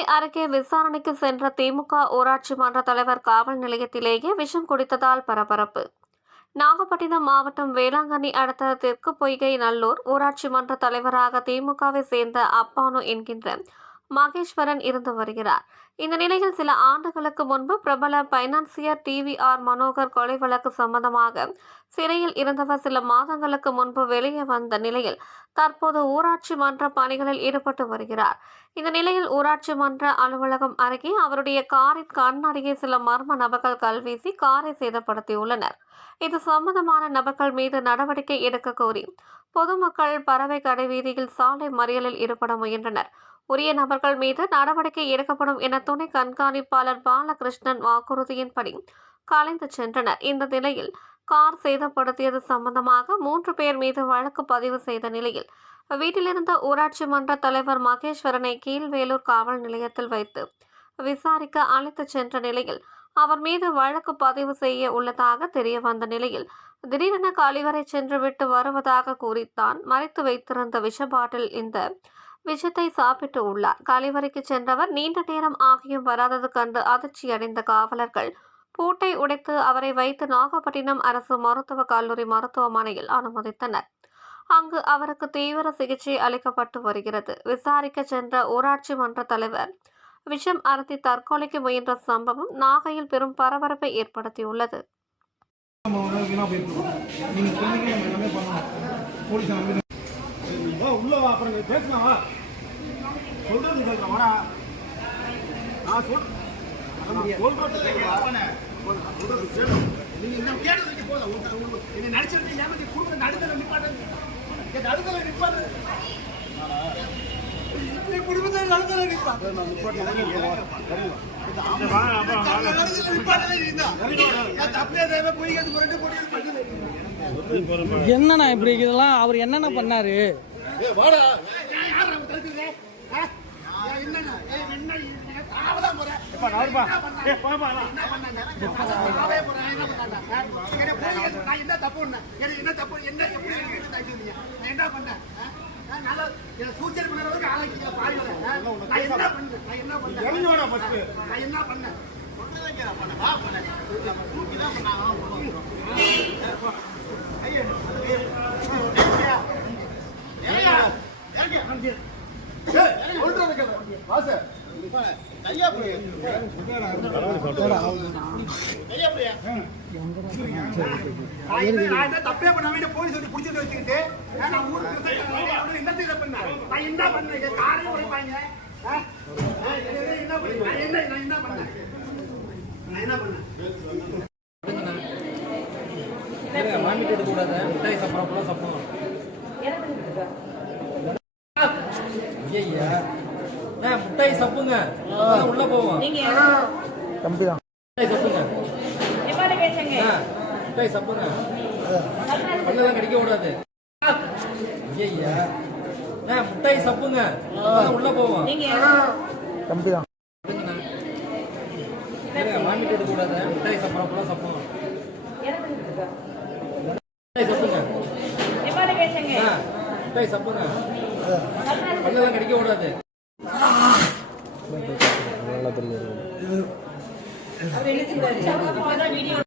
கோவை அருகே விசாரணைக்கு சென்ற திமுக ஊராட்சி மன்ற தலைவர் காவல் நிலையத்திலேயே விஷம் குடித்ததால் பரபரப்பு. நாகப்பட்டினம் மாவட்டம் வேளாங்கண்ணி அடுத்த தெற்கு பொய்கை நல்லூர் ஊராட்சி மன்ற தலைவராக திமுகவை சேர்ந்த அப்பானு என்கின்ற மகேஸ்வரன் இருந்து வருகிறார். இந்த நிலையில் சில ஆண்டுகளுக்கு முன்பு பிரபல பைனான்சியர் டிவிஆர் மனோகர் கொலை வழக்கு சம்பந்தமாக சிறையில் இருந்தவர் சில மாதங்களுக்கு முன்பு வெளியே வந்த நிலையில் தற்போது ஊராட்சி மன்ற பணிகளில் ஈடுபட்டு வருகிறார். இந்த நிலையில் ஊராட்சி மன்ற அலுவலகம் அருகே அவருடைய காரின் கண்ணாடியை சில மர்ம நபர்கள் கல்வீசி காரை சேதப்படுத்தியுள்ளனர். இது சம்பந்தமான நபர்கள் மீது நடவடிக்கை எடுக்க கோரி பொதுமக்கள் பறவை கடை வீதியில் சாலை மறியலில் ஈடுபட முயன்றனர். உரிய நபர்கள் மீது நடவடிக்கை எடுக்கப்படும் என துணை கண்காணிப்பாளர் பாலகிருஷ்ணன் வாக்குறுதியின்படி கலைந்து சென்றனர். இந்த நிலையில் கார் சேதப்படுத்தியது சம்பந்தமாக 3 பேர் மீது வழக்கு பதிவு செய்த நிலையில் வீட்டிலிருந்த ஊராட்சி மன்ற தலைவர் மகேஸ்வரனை கீழ்வேலூர் காவல் நிலையத்தில் வைத்து விசாரிக்க அழைத்து சென்ற நிலையில் அவர் மீது வழக்கு பதிவு செய்ய உள்ளதாக தெரிய வந்த நிலையில் திடீரென கழிவறை சென்று விட்டு வருவதாக கூறித்தான் மறைத்து வைத்திருந்த விஷ பாட்டில் இந்த விஷத்தை சாப்பிட்டு உள்ளார். கழிவறைக்கு சென்றவர் நீண்ட நேரம் ஆகியும் வராதது கண்டு அதிர்ச்சியடைந்த காவலர்கள் பூட்டை உடைத்து அவரை வைத்து நாகப்பட்டினம் அரசு மருத்துவக் கல்லூரி மருத்துவமனையில் அனுமதித்தனர். அங்கு அவருக்கு தீவிர சிகிச்சை அளிக்கப்பட்டு வருகிறது. விசாரிக்க சென்ற ஊராட்சி மன்ற தலைவர் விஷம் அருந்தி தற்கொலைக்கு முயன்ற சம்பவம் நாகையில் பெரும் பரபரப்பை ஏற்படுத்தியுள்ளது. என்னண்ணா இப்படி இதெல்லாம் அவர் என்னென்ன பண்ணாரு? தப்பே பண்ண போலீஸ் வந்து பிடிச்சது வச்சுக்கிட்டு என்ன பண்ண காரையும் உடைப்பாங்க. என்ன பண்ணேன் மாமிட்டு கூடாது மிட்டாய் சாப்பிட்றப்பெல்லாம் சாப்பிடுவோம். முட்டாய் சாப்பிடுங்க உள்ள போவோம். முட்டாய் சாப்பிடுங்க முட்டாய் சாப்பிடுங்க பல்லெல்லாம் கடிக்க கூடாது. முட்டாய் சாப்பிடுங்க உள்ள போவோம். மாமிட்டு கூடாது மிட்டாய் சாப்பிட்றப்பெல்லாம் சாப்பிடுவோம். முட்டாய் சாப்பிடுங்க முட்டாய் சாப்பிடுங்க பல்லெல்லாம் கடிக்க கூடாது. நல்லா தெரியும்.